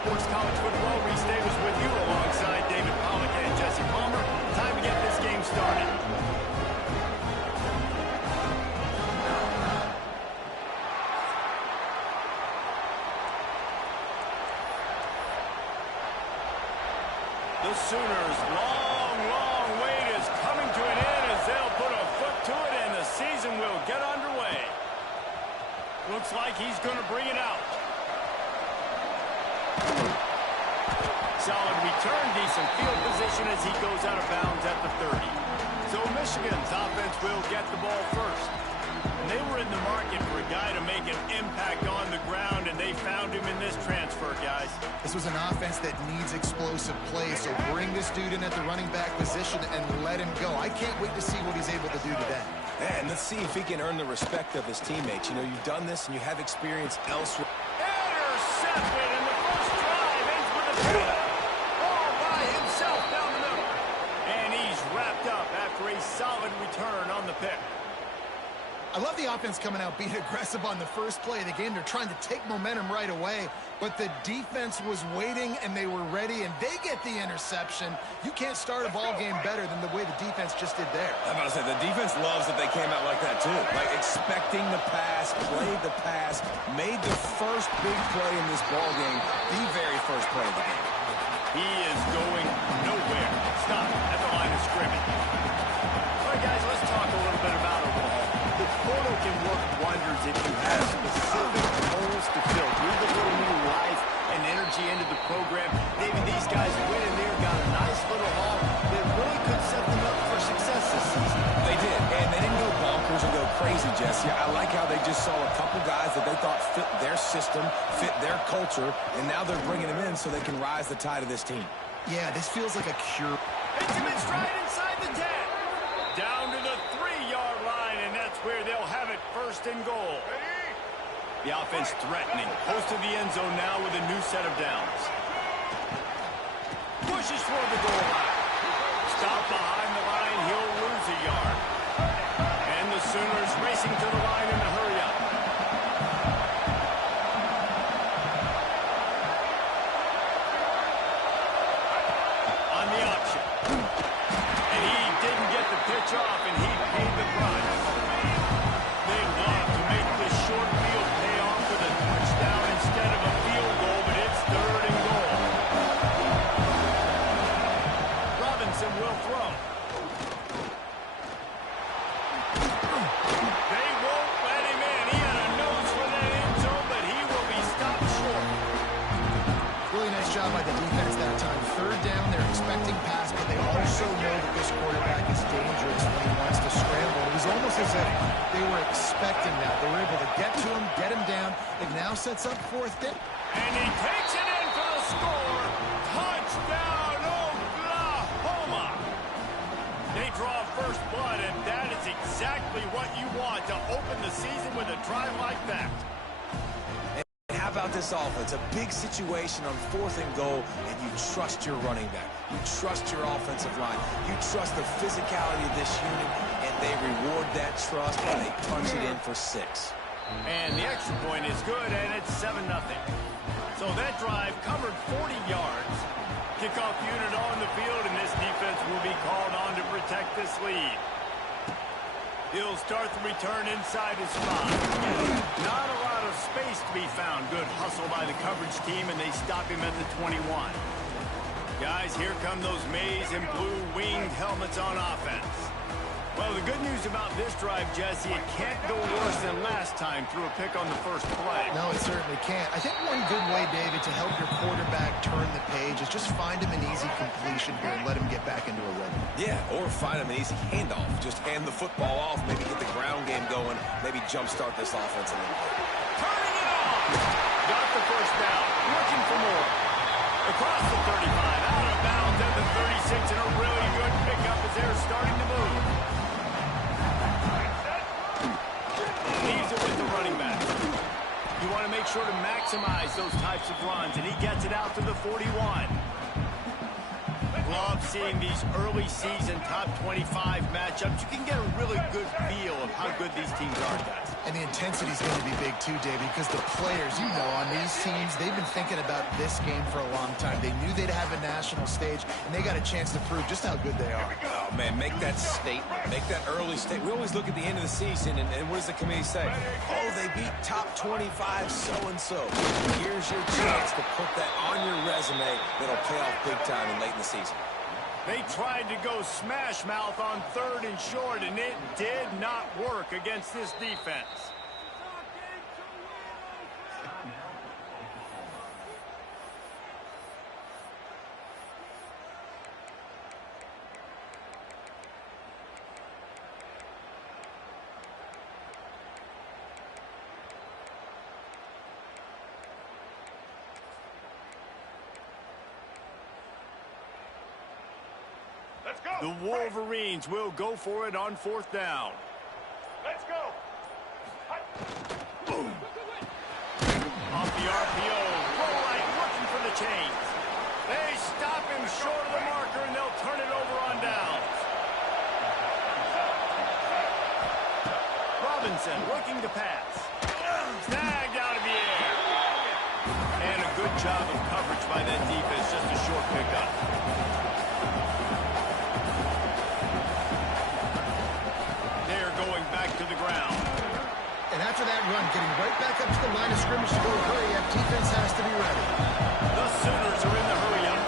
Sports College Football. Reese Davis with you alongside David Pollack and Jesse Palmer. Time to get this game started. The Sooners' long wait is coming to an end as they'll put a foot to it and the season will get underway. Looks like he's going to bring it out. Solid return, decent field position as he goes out of bounds at the 30. So Michigan's offense will get the ball first. And they were in the market for a guy to make an impact on the ground, and they found him in this transfer, guys. This was an offense that needs explosive plays, so bring this dude in at the running back position and let him go. I can't wait to see what he's able to do today. And let's see if he can earn the respect of his teammates. You know, you've done this and you have experience elsewhere. Intercepted in the first drive. Ends with a pick. All by himself down the middle. And he's wrapped up after a solid return on the pick. I love the offense coming out being aggressive on the first play of the game. They're trying to take momentum right away, but the defense was waiting and they were ready, and they get the interception. You can't start a ball game better than the way the defense just did there. I'm about to say, the defense loves that they came out like that too. Like expecting the pass, played the pass, made the first big play in this ball game, the very first play of the game. He is going nowhere. Stop at the line of scrimmage. All right, guys, let's talk a little bit about overall. The portal can work wonders if you have specific holes to fill. Breathe a little new life and energy into the program. David, these guys went in there, got a nice little haul that really could set them up for success this season. They did, and they didn't go bonkers and go crazy, Jesse. I like how they just saw a couple guys that they thought fit their system, fit their culture, and now they're bringing them in so they can rise the tide of this team. Yeah, this feels like a cure. Hits him in stride inside the 10. Down to the 3-yard line, and that's where they'll have it, first and goal. The offense threatening. Close to the end zone now with a new set of downs. Pushes toward the goal line. Stop behind the line. He'll lose a yard. And the Sooners racing to the line in a hurry-up. On the option. And he didn't get the pitch off, and he paid the price. They love to make this short field pay off with a touchdown instead of a field goal, but it's third and goal. Robinson will throw. They won't let him in. He had a nose for that end zone, but he will be stopped short. Really nice job by the defense that time. Third down, they're expecting pass, but they also know that this quarterback is dangerous when he wants to scramble. It was almost as if they were expecting that. They were able to get to him, get him down. It now sets up fourth down. And he takes it in for the score. Touchdown, Oklahoma. They draw first blood, and that is exactly what you want to open the season with a drive like that. And how about this offense? A big situation on fourth and goal, and you trust your running back. You trust your offensive line. You trust the physicality of this unit, and they reward that trust when they punch it in for 6. And the extra point is good, and it's 7-0. So that drive covered 40 yards. Kickoff unit on the field, and this defense will be called on to protect this lead. He'll start the return inside his spot. Not a lot of space to be found. Good hustle by the coverage team, and they stop him at the 21. Guys, here come those maize and blue winged helmets on offense. Well, the good news about this drive, Jesse, it can't go worse than last time through a pick on the first play. No, it certainly can't. I think one good way, David, to help your quarterback turn the page is just find him an easy completion here and let him get back into a rhythm. Yeah, or find him an easy handoff. Just hand the football off, maybe get the ground game going, maybe jumpstart this offense a little bit. Turning it off! Got the first down. Looking for more. Across the 35, out of bounds at the 36, and a really good pickup as they're starting to move. Leaves it with the running back. You want to make sure to maximize those types of runs, and he gets it out to the 41. Love seeing these early season top 25 matchups. You can get a really good feel of how good these teams are, guys. And the intensity is going to be big too, David, because the players, you know, on these teams, they've been thinking about this game for a long time. They knew they'd have a national stage, and they got a chance to prove just how good they are. Oh, man, make that statement. Make that early statement. We always look at the end of the season, and what does the committee say? Oh, they beat top 25 so-and-so. Here's your chance to put that on your resume that'll pay off big time and late in the season. They tried to go smash mouth on 3rd and short, and it did not work against this defense. The Wolverines will go for it on 4th down. Let's go. Boom. Off the RPO, throw right, looking for the chains. They stop him short of the marker, and they'll turn it over on downs. Robinson looking to pass. Snagged out of the air. And a good job of coverage by that defense, just a short pickup. Back to the ground. And after that run, getting right back up to the line of scrimmage to go hurry up, defense has to be ready. The Sooners are in the hurry up.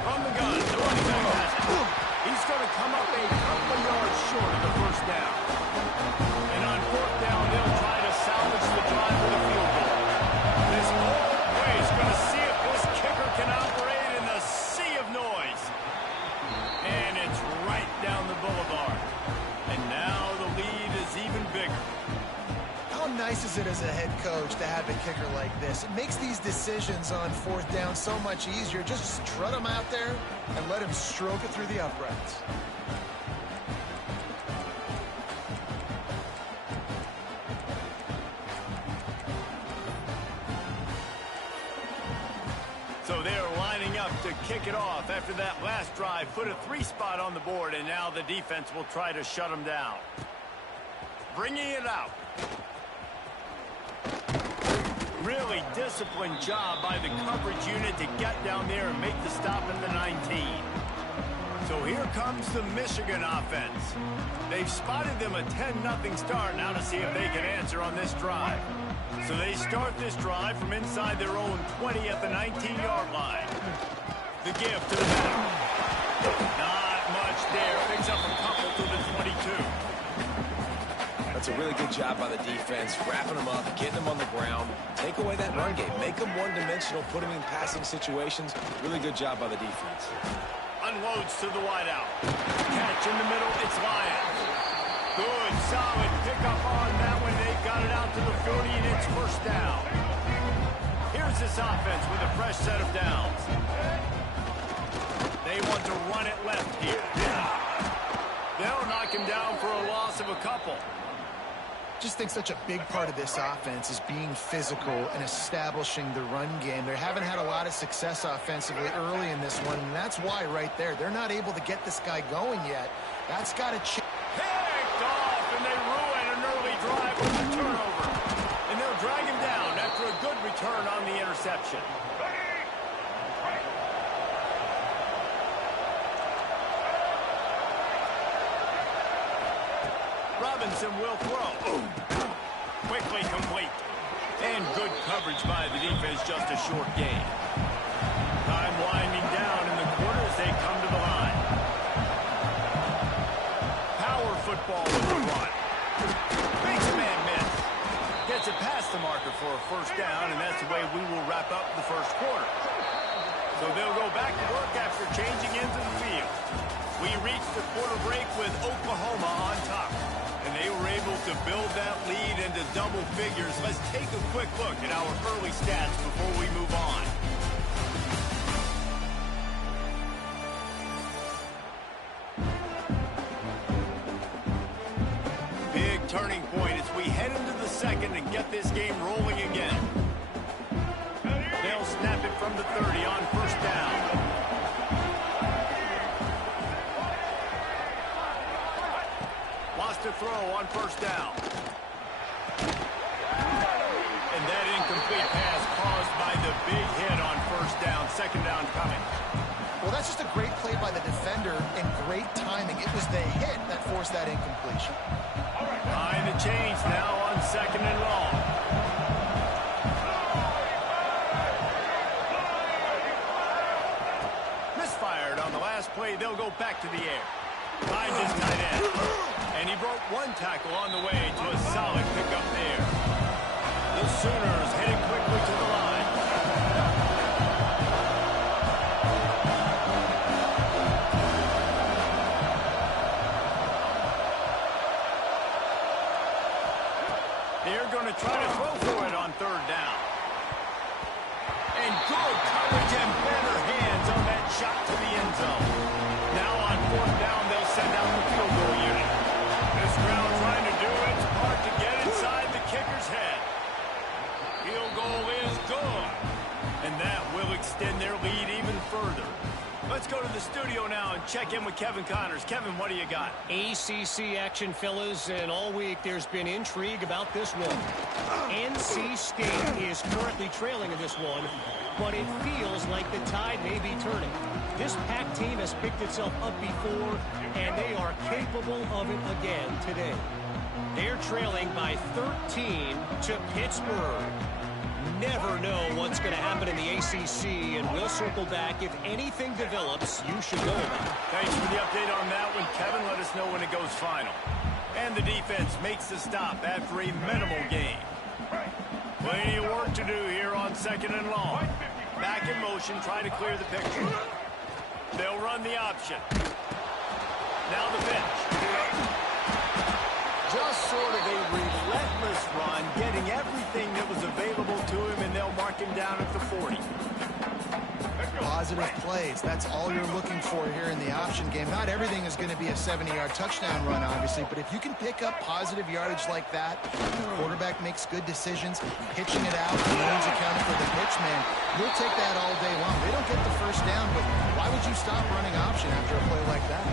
From the gun, the running back has it. He's going to come up a couple of yards short of the 1st down. And on 4th down, they'll try to salvage the drive with a field goal. This whole play is going to see if this kicker can operate. Noise. And it's right down the boulevard. And now the lead is even bigger. How nice is it as a head coach to have a kicker like this? It makes these decisions on 4th down so much easier. Just strut him out there and let him stroke it through the uprights. So they're lining up to kick it off after that last drive. Put a 3 spot on the board, and now the defense will try to shut them down. Bringing it out. Really disciplined job by the coverage unit to get down there and make the stop at the 19. So here comes the Michigan offense. They've spotted them a 10-0 start. Now to see if they can answer on this drive. So they start this drive from inside their own 20 at the 19-yard line. The give to the middle. Not much there. Picks up a couple to the 22. That's a really good job by the defense, wrapping them up, getting them on the ground. Take away that run game. Make them one-dimensional, put them in passing situations. Really good job by the defense. Unloads to the wideout. Catch in the middle. It's Lyons. Good, solid pickup on that one. They got it out to the 40, and it's 1st down. Here's this offense with a fresh set of downs. They want to run it left here. They'll knock him down for a loss of a couple. Just think such a big part of this offense is being physical and establishing the run game. They haven't had a lot of success offensively early in this one, and that's why right there. They're not able to get this guy going yet. That's got to change. Picked off, and they ruin an early drive with a turnover. And they'll drag him down after a good return on the interception. Robinson will throw. Quickly complete. And good coverage by the defense, just a short gain. Time winding down in the quarter as they come to the line. Power football with the run. Makes a man miss. Gets it past the marker for a 1st down, and that's the way we will wrap up the 1st quarter. So they'll go back to work after changing into the field. We reached the quarter break with Oklahoma on top. And they were able to build that lead into double figures. Let's take a quick look at our early stats before we move on. Big turning point as we head into the second and get this game rolling again. They'll snap it from the 30 on first down. Lost a throw on first down. And that incomplete pass caused by the big hit on first down. Second down coming. Well, that's just a great play by the defender and great timing. It was the hit that forced that incompletion. Behind the chains now on second and long. Misfired on the last play. They'll go back to the air. Finds his tight end. And he broke one tackle on the way to a solid pickup there. The Sooners heading quickly to the line. They're going to try to throw for it on third down. And good coverage and better hands on that shot to the end zone. Now on fourth down, they'll send out the field goal unit. This crowd trying to do its part to get inside the kicker's head. Field goal is good. And that will extend their lead even further. Let's go to the studio now and check in with Kevin Connors. Kevin, what do you got? ACC action, fellas, and all week there's been intrigue about this one. NC State is currently trailing in this one, but it feels like the tide may be turning. This Pac team has picked itself up before, and they are capable of it again today. They're trailing by 13 to Pittsburgh. Never know what's going to happen in the ACC, and we'll circle back. If anything develops, you should know about it. Thanks for the update on that one, Kevin. Let us know when it goes final. And the defense makes the stop after a minimal gain. Plenty of work to do here on second and long. Back in motion, try to clear the picture. They'll run the option. Now the pitch. Just sort of a relentless run, getting everything that was available to him, and they'll mark him down at the 40. Positive plays. That's all you're looking for here in the option game. Not everything is going to be a 70-yard touchdown run, obviously, but if you can pick up positive yardage like that, the quarterback makes good decisions, pitching it out, the lanes accounting for the pitch, man, you'll take that all day long. They don't get the first down, but why would you stop running option after a play like that?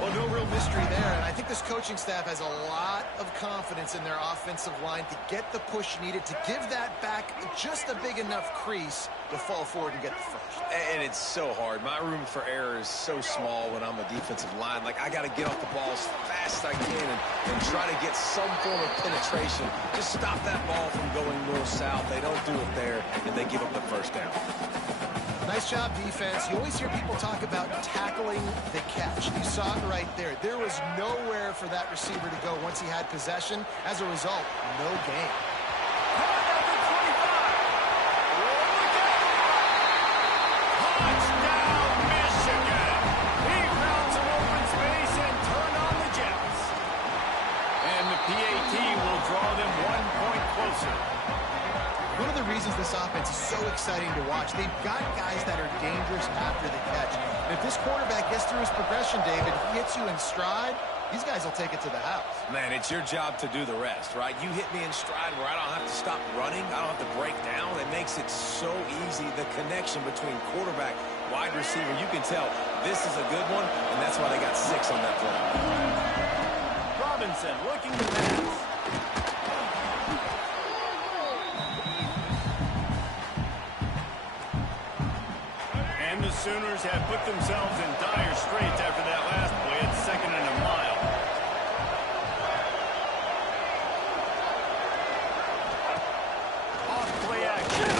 Well, no real mystery there, and I think this coaching staff has a lot of confidence in their offensive line to get the push needed, to give that back just a big enough crease to fall forward and get the first. And it's so hard. My room for error is so small when I'm a defensive line. Like, I got to get off the ball as fast as I can and try to get some form of penetration. Just stop that ball from going north-south. They don't do it there, and they give up the first down. Nice job, defense. You always hear people talk about tackling the catch. You saw it right there. There was nowhere for that receiver to go once he had possession. As a result, no gain. Touchdown, Michigan! He found some open space and turned on the Jets. And the PAT will draw them 1 point closer. One of the reasons this offense is so exciting to watch, they've got guys that are dangerous after the catch. And if this quarterback gets through his progression, David, he hits you in stride, these guys will take it to the house. Man, it's your job to do the rest, right? You hit me in stride where I don't have to stop running. I don't have to break down. It makes it so easy. The connection between quarterback, wide receiver, you can tell this is a good one, and that's why they got 6 on that play. Robinson looking to pass. The Sooners have put themselves in dire straits after that last play. It's second and a mile. Off play action.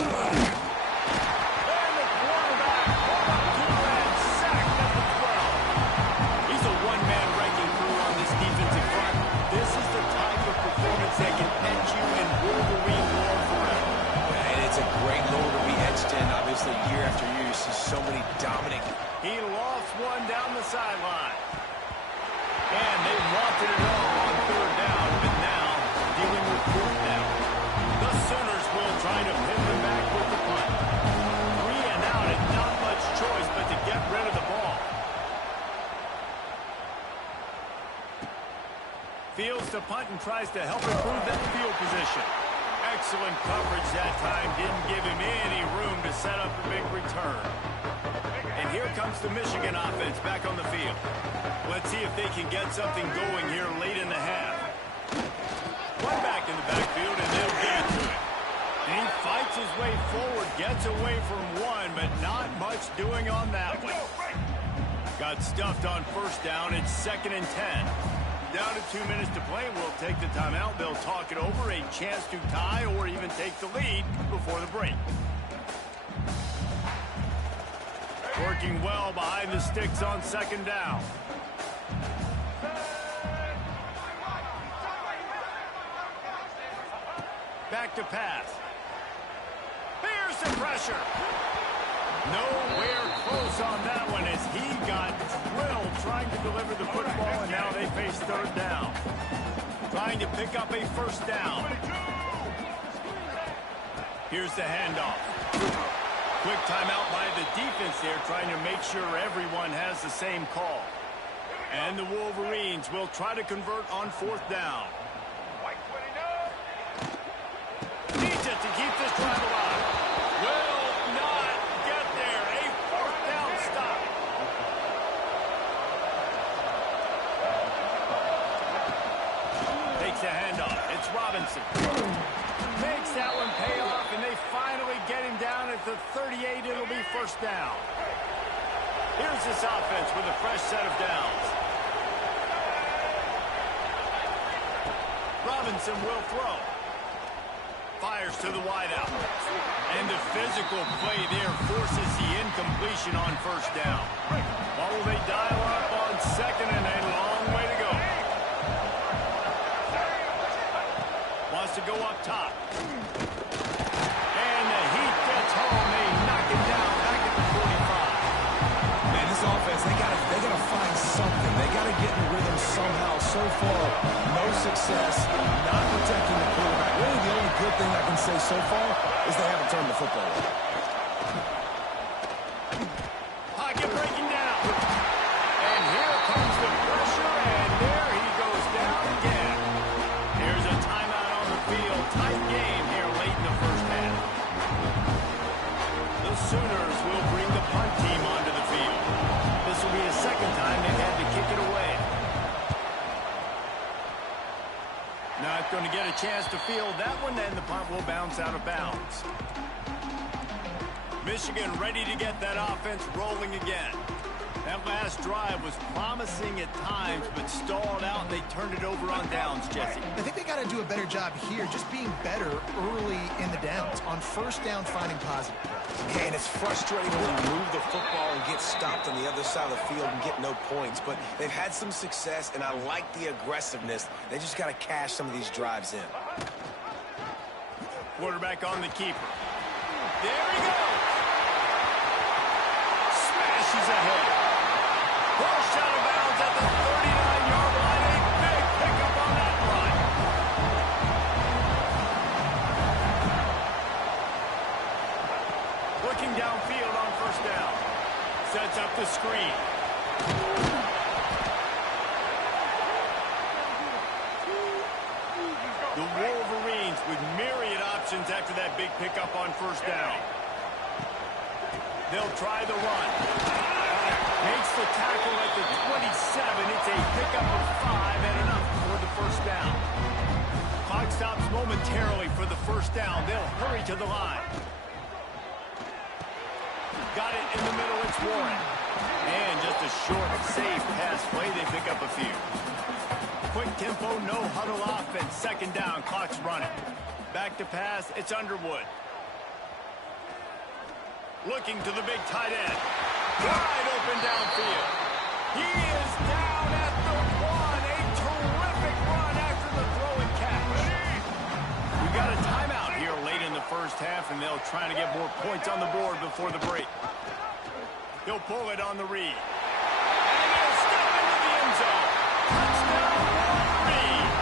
And the quarterback brought up to and sacked at the 12. He's a one-man wrecking crew on this defensive front. This is the type of performance that can etch you in Wolverine lore forever. And it's a great lore to be etched in, obviously, year after year. You see so many dominant. He lost one down the sideline. And they wanted it all on third down, but now dealing with fourth down. The Sooners will try to pin them back with the punt. 3 and out and not much choice but to get rid of the ball. Fields to punt and tries to help improve that field position. Excellent coverage that time. Didn't give him any room to set up a big return. And here comes the Michigan offense back on the field. Let's see if they can get something going here late in the half. One back in the backfield, and they'll get it to him. And he fights his way forward, gets away from one, but not much doing on that one. Got stuffed on first down. It's 2nd and 10. Down to 2 minutes to play. We'll take the timeout. They'll talk it over. A chance to tie or even take the lead before the break. Working well behind the sticks on 2nd down. Back to pass. Here's the pressure. Nowhere close on that one as he got drilled trying to deliver the football, and now they face 3rd down. Trying to pick up a 1st down. Here's the handoff. Quick timeout by the defense there, trying to make sure everyone has the same call. And the Wolverines will try to convert on 4th down. Needs it to keep this drive alive. Will not get there. A 4th down stop. Takes a handoff. It's Robinson. Makes that one pay off, and they finally get him down at the 38. It'll be 1st down. Here's this offense with a fresh set of downs. Robinson will throw. Fires to the wideout. And the physical play there forces the incompletion on 1st down. What will they dial up on 2nd and a long way to go? Wants to go up top. And the heat gets home. They knock him down back at the 45. Man, this offense, they gotta find something. They gotta get in rhythm somehow. So far, no success, not protecting the quarterback. Really, the only good thing I can say so far is they haven't turned the football over. Pocket breaking down. And here comes the pressure, and there he goes down again. Here's a timeout on the field. Tight game here late in the 1st half. The Sooners will bring the punt team onto the field. This will be the 2nd time they've had to kick it away. Not going to get a chance to field that one, and the punt will bounce out of bounds. Michigan ready to get that offense rolling again. That last drive was promising at times, but stalled out, and they turned it over on downs, Jesse. I think they got to do a better job here, just being better early in the downs. On 1st down, finding positive plays. Yeah, and it's frustrating when you move the football and get stopped on the other side of the field and get no points. But they've had some success, and I like the aggressiveness. They just got to cash some of these drives in. Quarterback on the keeper. There he goes. Smashes ahead. Pushed out of bounds at the 39-yard line. A big pickup on that run. Looking downfield on 1st down. Sets up the screen. The Wolverines with myriad options after that big pickup on 1st down. They'll try the run. Makes the tackle at the 27. It's a pickup of 5 and enough for the 1st down. Clock stops momentarily for the 1st down. They'll hurry to the line. Got it in the middle. It's Warren. And just a short, safe pass play. They pick up a few. Quick tempo, no huddle offense. 2nd down. Clock's running. Back to pass. It's Underwood. Looking to the big tight end. Wide open downfield. He is down at the 1. A terrific run after the throw and catch. We've got a timeout here late in the 1st half, and they'll try to get more points on the board before the break. He'll pull it on the read. And he'll step into the end zone. Touchdown, Wolverines.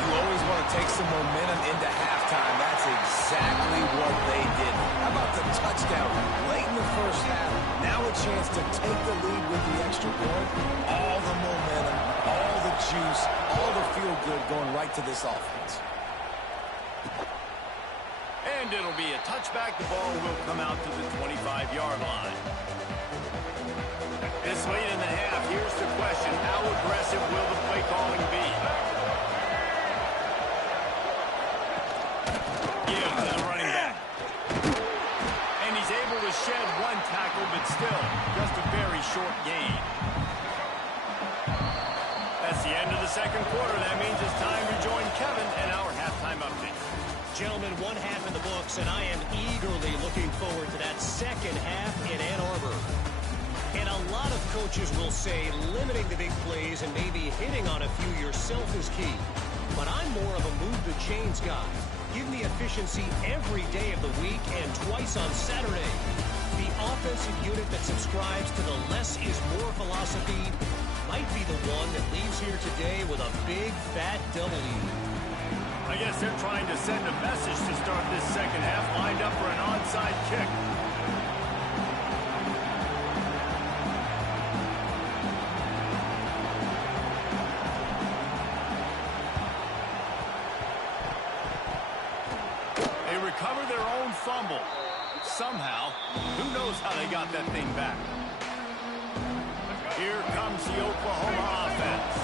You always want to take some momentum into halftime. That's exactly what they did. How about the touchdown late in the 1st half? Now a chance to take the lead with the extra point. All the momentum, all the juice, all the feel-good going right to this offense. And it'll be a touchback. The ball will come out to the 25-yard line. This late in the half, here's the question. How aggressive will the play calling be? Give to the running back. And he's able to shed one tackle, but still just a very short gain. That's the end of the second quarter. That means it's time to join Kevin and our halftime update. Gentlemen, one half in the books, and I am eagerly looking forward to that second half in Ann Arbor. And a lot of coaches will say limiting the big plays and maybe hitting on a few yourself is key. But I'm more of a move the chains guy. Give me efficiency every day of the week and twice on Saturday. The offensive unit that subscribes to the less is more philosophy might be the one that leaves here today with a big fat W. I guess they're trying to send a message to start this second half, lined up for an onside kick. They recover their own fumble. Somehow, who knows how they got that thing back. Here comes the Oklahoma offense.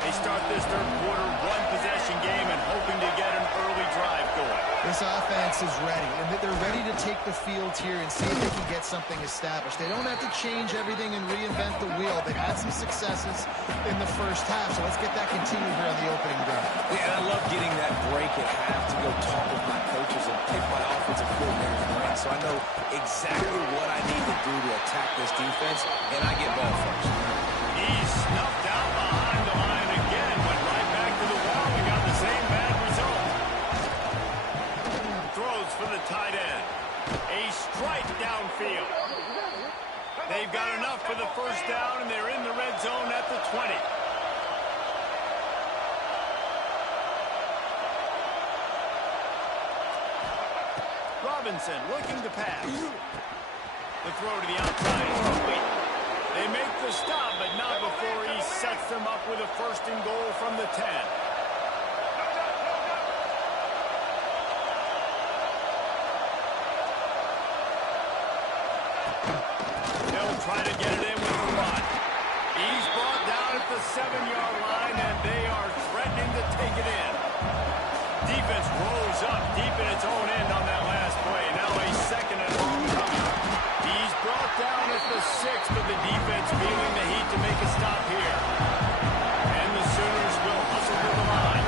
They start this third quarter one-possession game and hoping to get an early drive going. This offense is ready, and they're ready to take the field here and see if they can get something established. They don't have to change everything and reinvent the wheel. They've had some successes in the first half, so let's get that continued here on the opening drive. Yeah, I love getting that break at half to go talk with my coaches and pick my offensive coordinator's brain, so I know exactly what I need to do to attack this defense, and I get ball first. He's snuffed out behind the line again, went right back to the wall and got the same bad result. Throws for the tight end. A strike downfield. They've got enough for the first down, and they're in the red zone at the 20. Robinson looking to pass. The throw to the outside is complete. They make the stop, but not before he sets them up with a first and goal from the 10. They'll try to get it in with the run. He's brought down at the 7-yard line, and they are threatening to take it in. Defense rolls up deep in its own end on that last play. Now a second and long coming. He's brought down at the 6, but the defense feeling the heat to make a stop here. And the Sooners will hustle to the line.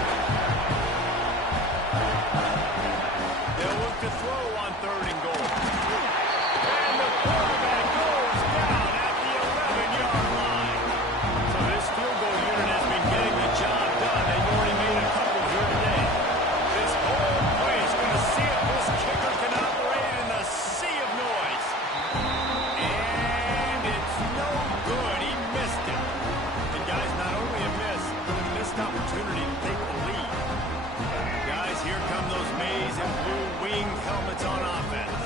They'll look to throw on third and goal. And the quarterback goes down at the 11-yard line. So this field goal unit has been getting the job done. They've already made a couple here today. This whole play is going to see if this kicker can operate in the sea of noise. And it's no good. He missed it. And guys, not only a miss, but a missed opportunity to take the lead. Guys, here come those maize and blue wing helmets on offense.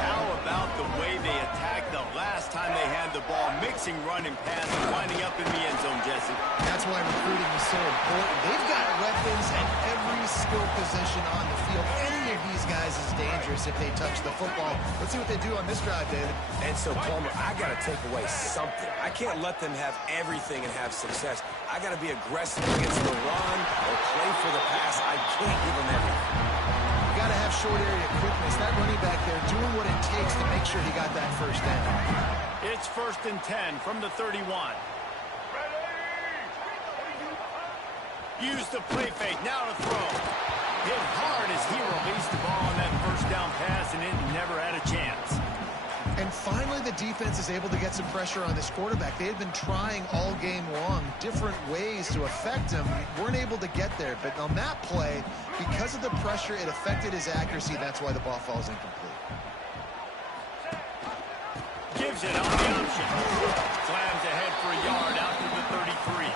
How about the way they attacked the last time they had the ball, mixing run and pass and winding up in the end zone, Jesse? That's why recruiting is so important. They've got weapons at every skill position on the field. Any of these guys is dangerous if they touch the football. Let's see what they do on this drive, David. And so, Palmer, I got to take away something. I can't let them have everything and have success. I got to be aggressive against the run or play for the pass. I can't give them everything. You got to have short area quickness. That running back there doing what it takes to make sure he got that first down. It's 1st and 10 from the 31. Use the play fake, now to throw. Hit hard as he released the ball on that first down pass, and it never had a chance. And finally, the defense is able to get some pressure on this quarterback. They had been trying all game long different ways to affect him. Weren't able to get there, but on that play, because of the pressure, it affected his accuracy. That's why the ball falls incomplete. Gives it on the option. Slams ahead for a yard out to the 33.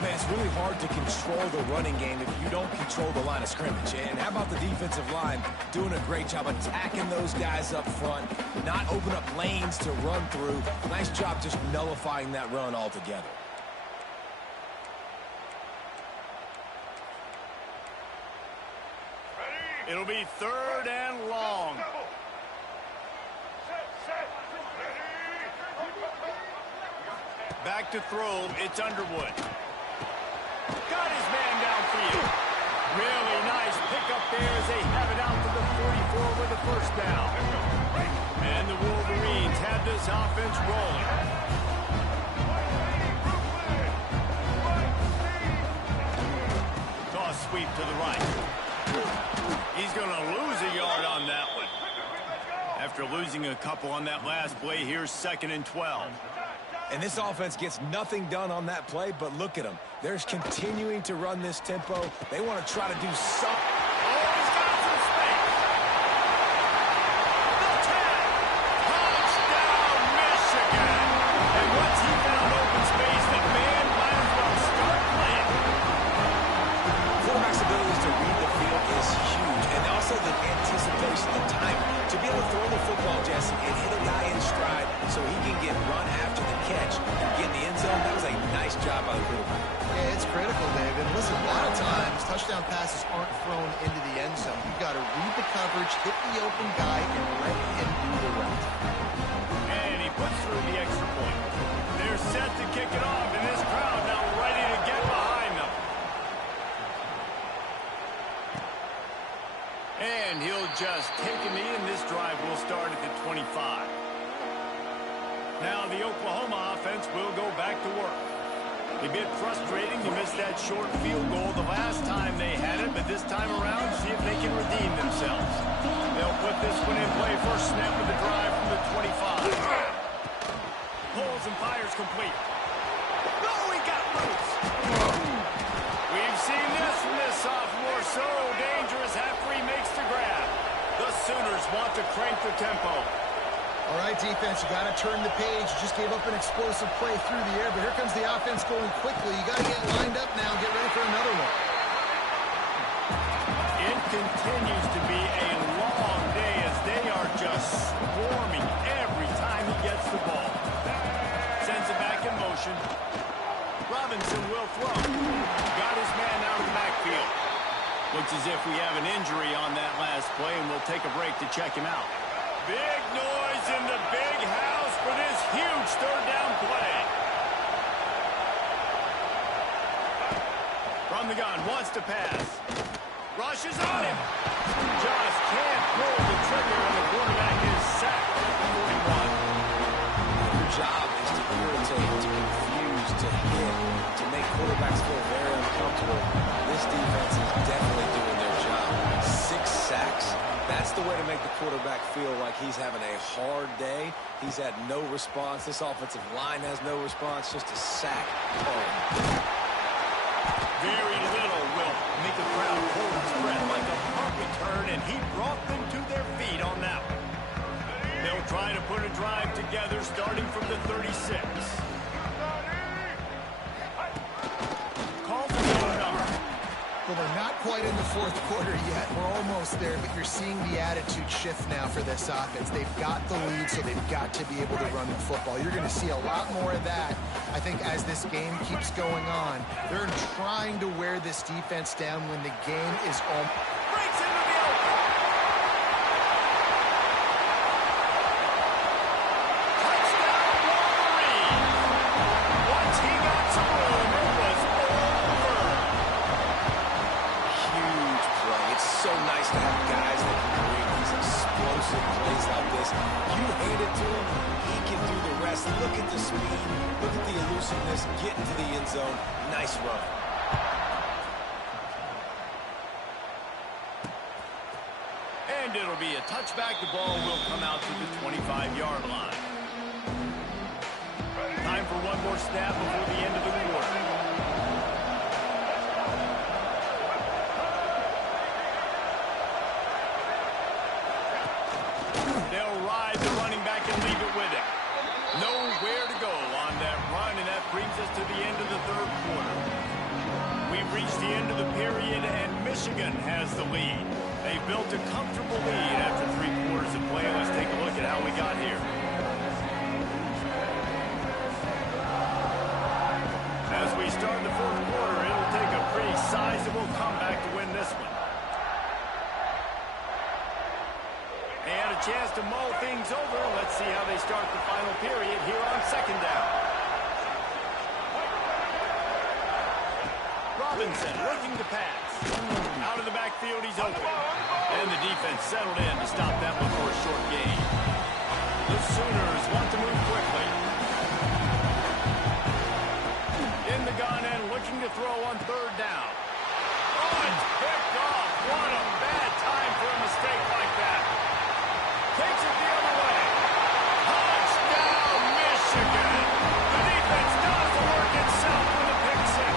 Man, it's really hard to control the running game if you don't control the line of scrimmage. And how about the defensive line doing a great job attacking those guys up front, not open up lanes to run through. Nice job just nullifying that run altogether. It'll be 3rd and long. Back to throw, it's Underwood. Got his man downfield. Really nice pickup there as they have it out to the 44 with a first down. And the Wolverines have this offense rolling. Toss sweep to the right. He's going to lose a yard on that one. After losing a couple on that last play, here's 2nd and 12. And this offense gets nothing done on that play, but look at them. They're continuing to run this tempo. They want to try to do something. Oh, he's got some space. The tag. Touchdown, Michigan. And once he found open space, the man might as well start playing. Quarterback's abilities to read the field is huge, and also the anticipation, the time to be able to throw the football, Jesse, and hit a guy in stride so he can get run after the catch and get in the end zone. That was a nice job by the quarterback. Yeah, it's critical, Dave. And listen, a lot of times touchdown passes aren't thrown into the end zone. You've got to read the coverage, hit the open guy, and let him do the rest. And he puts through the extra point. They're set to kick it off, and this crowd now ready to get behind them. And he'll just take a knee, and this drive will start at the 25. Now the Oklahoma offense will go back to work. A bit frustrating to miss that short field goal the last time they had it, but this time around, see if they can redeem themselves. They'll put this one in play. First snap of the drive from the 25. Pulls and fires complete. Oh, he got loose. We've seen this from this sophomore. So dangerous after he makes the grab. The Sooners want to crank the tempo. All right, defense, you got to turn the page. You just gave up an explosive play through the air, but here comes the offense going quickly. You got to get lined up now and get ready for another one. It continues to be a long day as they are just swarming every time he gets the ball. Sends it back in motion. Robinson will throw. Got his man out of the backfield. Looks as if we have an injury on that last play, and we'll take a break to check him out. Big noise in the big house for this huge 3rd down play. From the gun, wants to pass. Rushes on him. Just can't pull the trigger, and the quarterback is sacked at the 41. Your job is to irritate, to confuse, to hit, to make quarterbacks feel very uncomfortable. This defense is definitely doing their job. 6 sacks. That's the way to make the quarterback feel like he's having a hard day. He's had no response. This offensive line has no response. Just a sack. Very little will make the crowd hold its breath like a punt return, and he brought them to their feet on that one. They'll try to put a drive together starting from the 36. Call for the number. Well, they're not quite in the 4th quarter yet. We're almost there, but you're seeing the attitude shift now for this offense. They've got the lead, so they've got to be able to run the football. You're going to see a lot more of that, I think, as this game keeps going on. They're trying to wear this defense down when the game is on. Breaks into the open. Touchdown, Wolverines. Once he got some room, it was over. Huge play. It's so nice to have guys that can create these explosive plays like this. You hand it to him, he can do the rest. Look at the speed. Look at the elusiveness. Get into the end zone. Nice run. And it'll be a touchback. The ball will come out to the 25-yard line. Time for one more snap before the end of the quarter. They'll ride the running back and leave it with him. Nowhere to go on that run, and that brings us to the end of the 3rd quarter. We've reached the end of the period, and Michigan has the lead. They built a comfortable lead after 3 quarters of play. Let's take a look at how we got here. As we start the 4th quarter, it'll take a pretty sizable comeback to win this one. a chance to mull things over. Let's see how they start the final period here on second down. Robinson looking to pass. Out of the backfield, he's open. And the defense settled in to stop that before a short gain. The Sooners want to move quickly. In the gun and looking to throw on third down. Oh, it's picked off. What a bad time for a mistake like that. Takes it the other way. Touchdown, Michigan. The defense does the work itself with a pick six.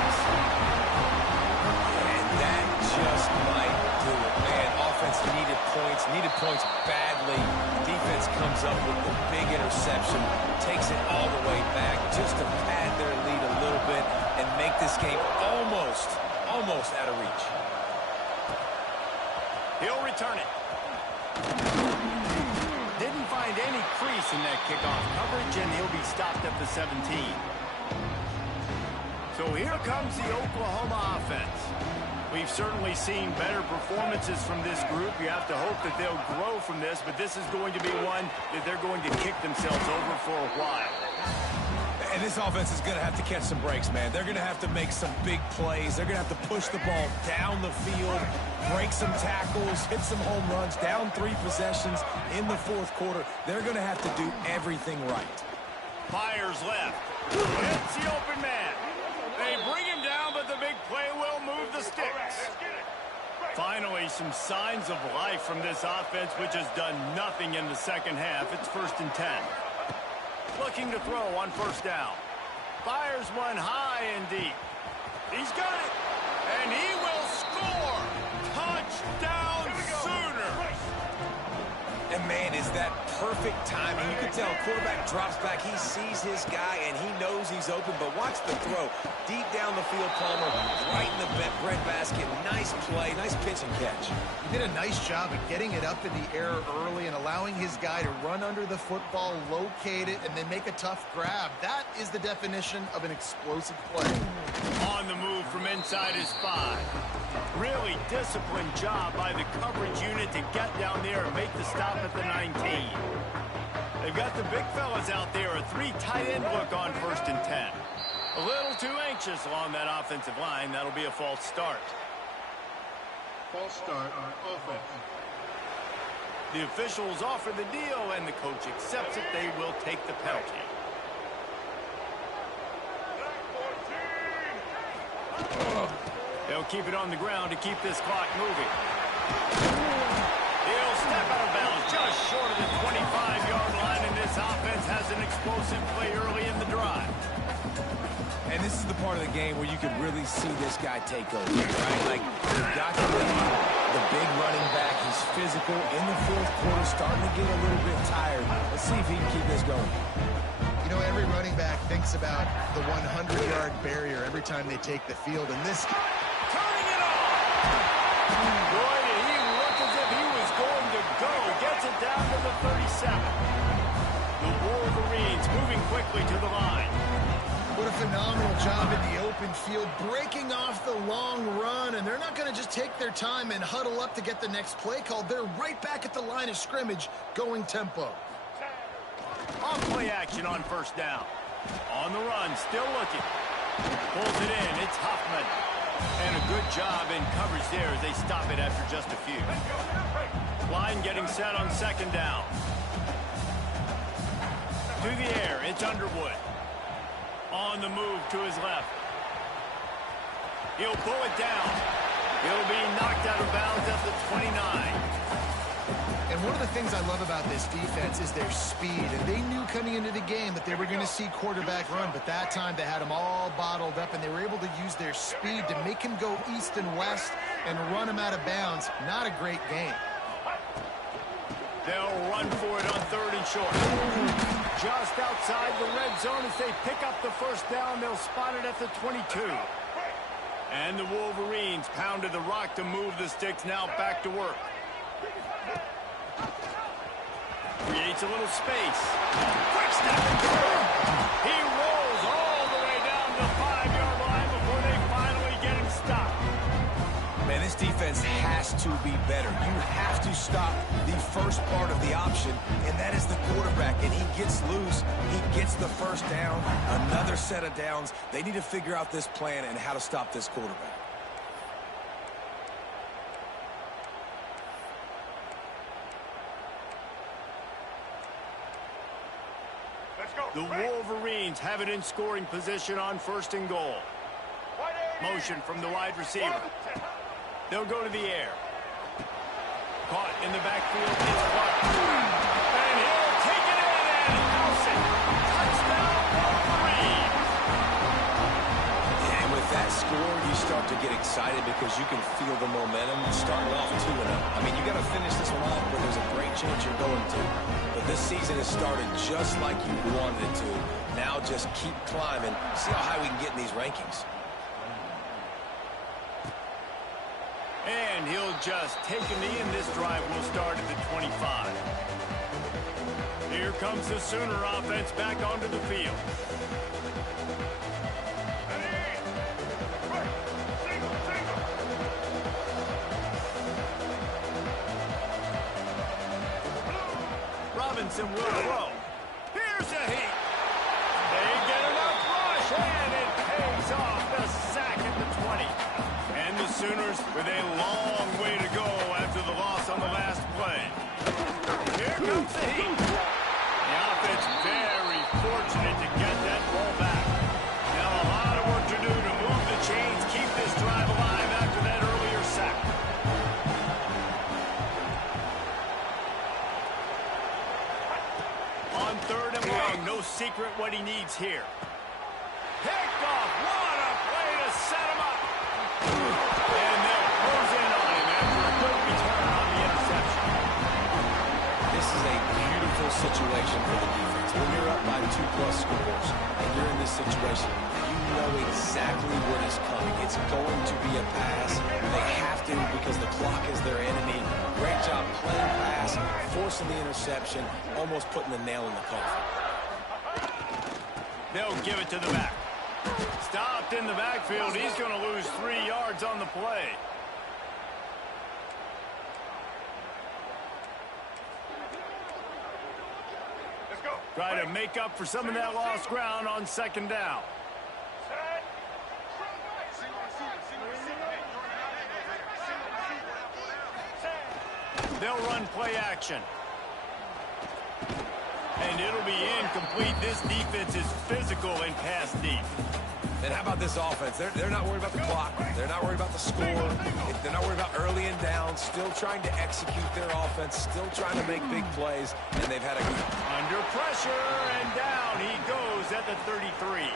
And that just might do it, man. Offense needed points badly. Defense comes up with the big interception, takes it all the way back just to pad their lead a little bit and make this game almost out of reach. He'll return it. Didn't find any crease in that kickoff coverage, and he'll be stopped at the 17. So here comes the Oklahoma offense. We've certainly seen better performances from this group. You have to hope that they'll grow from this, but this is going to be one that they're going to kick themselves over for a while. And this offense is going to have to catch some breaks, man. They're going to have to make some big plays. They're going to have to push the ball down the field, break some tackles, hit some home runs, down 3 possessions in the fourth quarter. They're going to have to do everything right. Fires left. Hits the open man. They bring him down, but the big play will move the sticks. Finally, some signs of life from this offense, which has done nothing in the second half. It's 1st and 10. Looking to throw on first down. Fires one high and deep. He's got it. And he will score. Touchdown, Sooners. And, man, is that perfect timing. You can tell quarterback drops back. He sees his guy, and he knows he's open. But watch the throw. Deep down the field, Palmer, right in the breadbasket. Nice play, nice pitch and catch. He did a nice job of getting it up in the air early and allowing his guy to run under the football, locate it, and then make a tough grab. That is the definition of an explosive play. On the move from inside his 5. Really disciplined job by the coverage unit to get down there and make the stop at the 19. They've got the big fellas out there, a 3 tight end look on 1st and 10. A little too anxious along that offensive line. That'll be a false start. False start on offense. The officials offer the deal, and the coach accepts it. They will take the penalty. They'll keep it on the ground to keep this clock moving. He'll step out of bounds just short of the 25-yard line, and this offense has an explosive play early in the drive. And this is the part of the game where you can really see this guy take over, right? Like, you've got the lead, the big running back. He's physical in the fourth quarter, starting to get a little bit tired. Let's see if he can keep this going. You know, every running back thinks about the 100-yard barrier every time they take the field, and this... Turning it on! Boy, did he look as if he was going to go. Gets it down to the 37. The Wolverines moving quickly to the line. What a phenomenal job in the open field, breaking off the long run, and they're not going to just take their time and huddle up to get the next play called. They're right back at the line of scrimmage, going tempo. On play action on first down. On the run, still looking. Pulls it in, it's Huffman. And a good job in coverage there as they stop it after just a few. Line getting set on second down. To the air, it's Underwood. On the move to his left. He'll pull it down. He'll be knocked out of bounds at the 29. And one of the things I love about this defense is their speed. And they knew coming into the game that they were going to see quarterback run, but that time they had him all bottled up, and they were able to use their speed to make him go east and west and run him out of bounds. Not a great game. They'll run for it on third and short. Just outside the red zone as they pick up the first down. They'll spot it at the 22. And the Wolverines pounded the rock to move the sticks. Now back to work. Creates a little space. Quick step. He rolls all the way down the 5-yard line before they finally get him stopped. Man, this This defense has to be better. You have to stop the first part of the option, and that is the quarterback. And he gets loose. He gets the first down, another set of downs. They need to figure out this plan and how to stop this quarterback. The Wolverines have it in scoring position on 1st and goal. Motion from the wide receiver. They'll go to the air. Caught in the backfield is Clark. And he'll take it in and house it. Touchdown, Wolverines. And with that score, you start to get excited because you can feel the momentum starting off 2-0. I mean, you got to finish this one off, but there's a great chance you're going to. But this season has started just like you wanted it to. Now just keep climbing. See how high we can get in these rankings. And he'll just take a knee, and this drive will start at the 25. Here comes the Sooner offense back onto the field. Robinson will throw. Here's a heat. They get enough rush, and it pays off. The sack at the 20. And the Sooners with a long way to go after the loss on the last play. Here comes the heat. The offense very fortunate to get that ball back. Now a lot of work to do to move the chains, keep this drive alive after that earlier sack. On 3rd and long, no secret what he needs here. Picked off. What a play to set him up. And they'll close in on him after a good return on the interception. This is a beautiful situation for the defense. When you're up by 2+ scores and you're in this situation, you know exactly what is coming. It's going to be a pass. They have to because the clock is their enemy. Great job playing pass, forcing the interception, almost putting the nail in the coffin. They'll give it to the back. Stopped in the backfield. He's going to lose 3 yards on the play. Let's go. Try to make up for some of that lost ground on 2nd down. They'll run play action. And it'll be incomplete. This defense is physical and pass deep. And how about this offense? They're not worried about the clock. They're not worried about the score. They're not worried about early and down. Still trying to execute their offense. Still trying to make big plays. And they've had a good... Under pressure, and down he goes at the 33.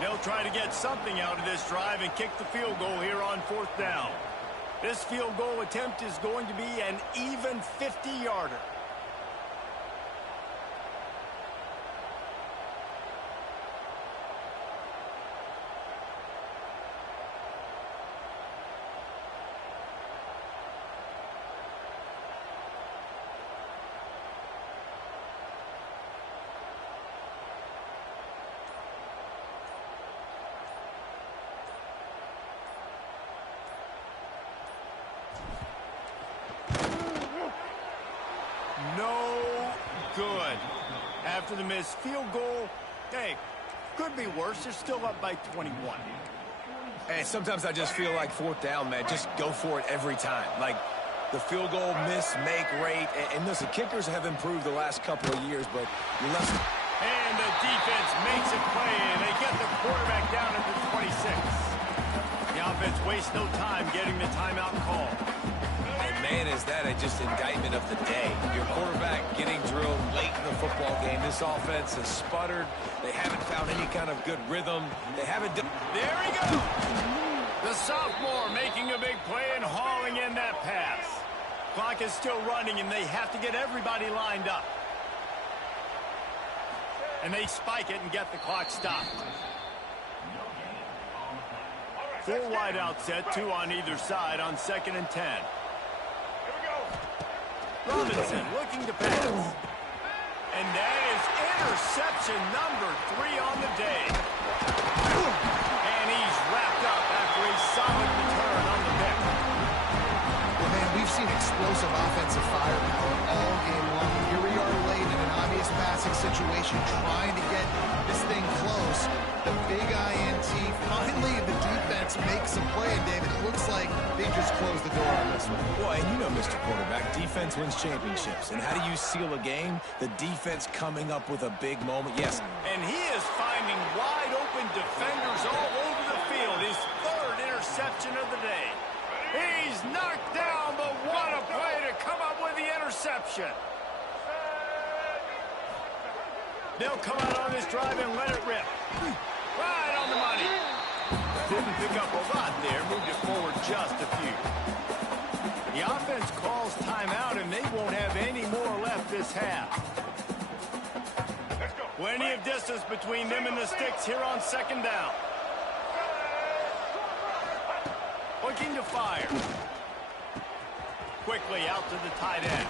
They'll try to get something out of this drive and kick the field goal here on 4th down. This field goal attempt is going to be an even 50-yarder. No good. After the missed field goal, hey, could be worse. They're still up by 21. And sometimes I just feel like 4th down, man. Just go for it every time. Like the field goal miss-make rate. And listen, kickers have improved the last couple of years, but you're less... And the defense makes a play, and they get the quarterback down at the 26. The offense wastes no time getting the timeout call. And man, is that just indictment of the day. Your quarterback getting drilled late in the football game. This offense has sputtered. They haven't found any kind of good rhythm. They haven't done... There he goes. The sophomore making a big play and hauling in that pass. Clock is still running, and they have to get everybody lined up. And they spike it and get the clock stopped. 4 wide out set, 2 on either side on 2nd and 10. Robinson looking to pass. And that is interception number 3 on the day. And he's wrapped up after a solid return on the pick. big INT. Finally, the defense makes a play, and David, it looks like they just closed the door on this one. Boy, and you know, Mr. Quarterback, defense wins championships. And how do you seal a game? The defense coming up with a big moment. Yes. And he is finding wide open defenders all over the field. His third interception of the day. He's knocked down, but what a play to come up with the interception. They'll come out on this drive and let it rip. Right on the money. Didn't pick up a lot there. Moved it forward just a few. The offense calls timeout, and they won't have any more left this half. Plenty of distance between them and the sticks here on second down. Looking to fire. Quickly out to the tight end.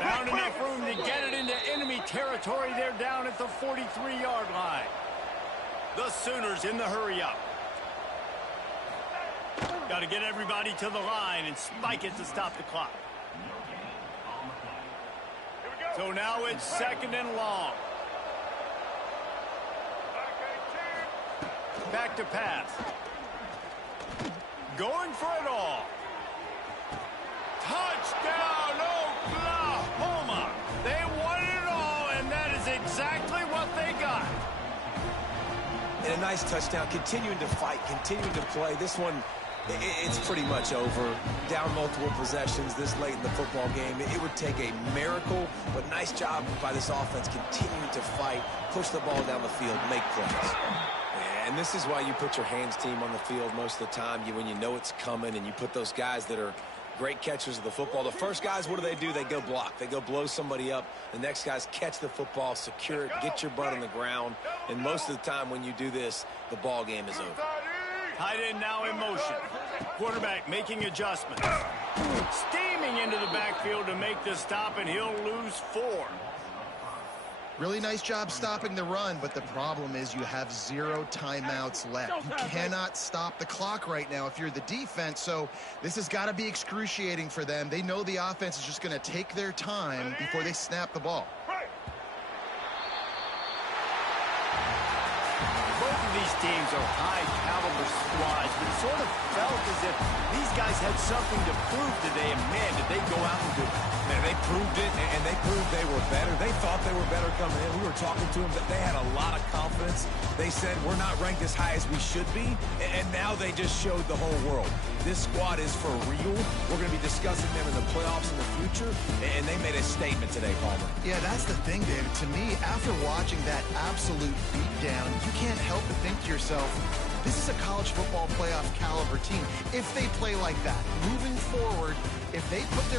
Found enough room to get it into enemy territory. They're down at the 43-yard line. The Sooners in the hurry-up. Got to get everybody to the line and spike it to stop the clock. So now it's second and long. Back to pass. Going for it all. Touchdown, Oklahoma. They won it all, and that is exactly what they got. And a nice touchdown, continuing to fight, continuing to play. This one, it's pretty much over. Down multiple possessions this late in the football game. It would take a miracle, but nice job by this offense continuing to fight, push the ball down the field, make plays. And this is why you put your hands team on the field most of the time, when you know it's coming, and you put those guys that are great catchers of the football. The first guys, what do? They go block. They go blow somebody up. The next guys catch the football, secure it, get your butt on the ground. And most of the time when you do this, the ball game is over. Tight end now in motion. Quarterback making adjustments. Steaming into the backfield to make the stop, and he'll lose 4. Really nice job stopping the run, but the problem is you have 0 timeouts left. You cannot stop the clock right now if you're the defense, so this has got to be excruciating for them. They know the offense is just going to take their time before they snap the ball. Both of these teams are high-caliber squads, but it sort of felt as if these guys had something to prove today, and man, did they go out and do it. Man, they proved it, and they proved they were better. They thought they were better coming in. We were talking to them, that they had a lot of confidence. They said, we're not ranked as high as we should be, and now they just showed the whole world. This squad is for real. We're going to be discussing them in the playoffs in the future, and they made a statement today, Palmer. Yeah, that's the thing, David. To me, after watching that absolute beatdown, you can't help but think to yourself, this is a college football playoff caliber team. If they play like that, moving forward, if they put their